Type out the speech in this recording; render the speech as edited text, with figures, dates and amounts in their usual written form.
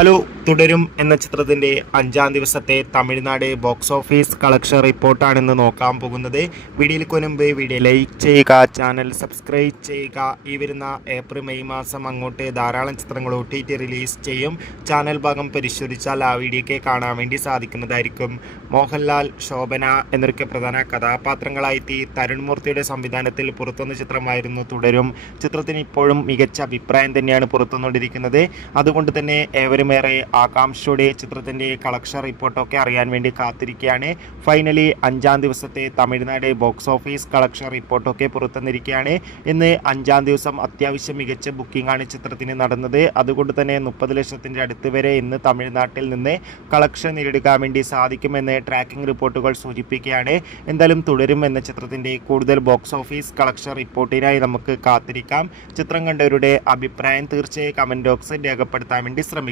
Hello. തുടരും എന്ന ചിത്രത്തിന്റെ 5-ാം ദിവസത്തെ തമിഴ്നാട് ബോക്സ് ഓഫീസ് കളക്ഷൻ റിപ്പോർട്ടാണെന്ന് നോക്കാൻ പോകുന്നത്. വീഡിയോയ്ക്ക് മുൻപ് വീഡിയോ ലൈക്ക് ചെയ്യുക, ചാനൽ സബ്സ്ക്രൈബ് ചെയ്യുക. ഈ വരുന്ന ഏപ്രിൽ മെയ് മാസം അങ്ങോട്ട് ധാരാളം ചിത്രങ്ങൾ OTT റിലീസ് ചെയ്യും. ചാനൽ ഭാഗം പരിശോധിച്ചാൽ ആ വീഡിയോയ്ക്ക് കാണാൻ വേണ്ടി സാധിക്കുന്നതായിരിക്കും. മോഹൻലാൽ, ശോഭന എന്നൊക്കെ പ്രധാന കഥാപാത്രങ്ങളായി തരുൺ മൂർത്തിയുടെ സംവിധാനത്തിൽ പുറത്തുവന്ന ചിത്രമായിരുന്നു തുടരും. ചിത്രത്തിന് ഇപ്പോഴും മികച്ച അഭിപ്രായം തന്നെയാണ് പുറത്തുവന്നുകൊണ്ടിരിക്കുന്നത്. അതുകൊണ്ട് തന്നെ ഏവരും ആകാംക്ഷയോടെ ചിത്രത്തിന്റെ കളക്ഷൻ റിപ്പോർട്ടൊക്കെ അറിയാൻ വേണ്ടി കാത്തിരിക്കുകയാണ്. ഫൈനലി 5-ാം ദിവസത്തെ തമിഴ്നാട് ബോക്സ് ഓഫീസ് കളക്ഷൻ റിപ്പോർട്ടൊക്കെ പുറത്തുവന്നിരിക്കുകയാണ്. ഇന്ന് 5-ാം ദിവസം അത്യാവശ്യം മികച്ച ബുക്കിംഗ് ആണ് ചിത്രത്തിന് നടന്നത്. അതുകൊണ്ട് തന്നെ 30 ലക്ഷത്തിന്റെ അടുത്ത് വരെ ഇന്ന് തമിഴ്നാട്ടിൽ നിന്ന് കളക്ഷൻ നേടിയെടുക്കാൻ വേണ്ടി സാധിക്കുമെന്ന് ട്രാക്കിംഗ് റിപ്പോർട്ടുകൾ സൂചിപ്പിക്കുകയാണ്. എന്തായാലും തുടരും എന്ന ചിത്രത്തിന്റെ കൂടുതൽ ബോക്സ് ഓഫീസ് കളക്ഷൻ റിപ്പോർട്ടിനായി നമുക്ക് കാത്തിരിക്കാം. ചിത്രം കണ്ടവരുടെ അഭിപ്രായം തീർച്ചയായും കമന്റ് ബോക്സിൽ രേഖപ്പെടുത്താൻ വേണ്ടി ശ്രമിക്കും.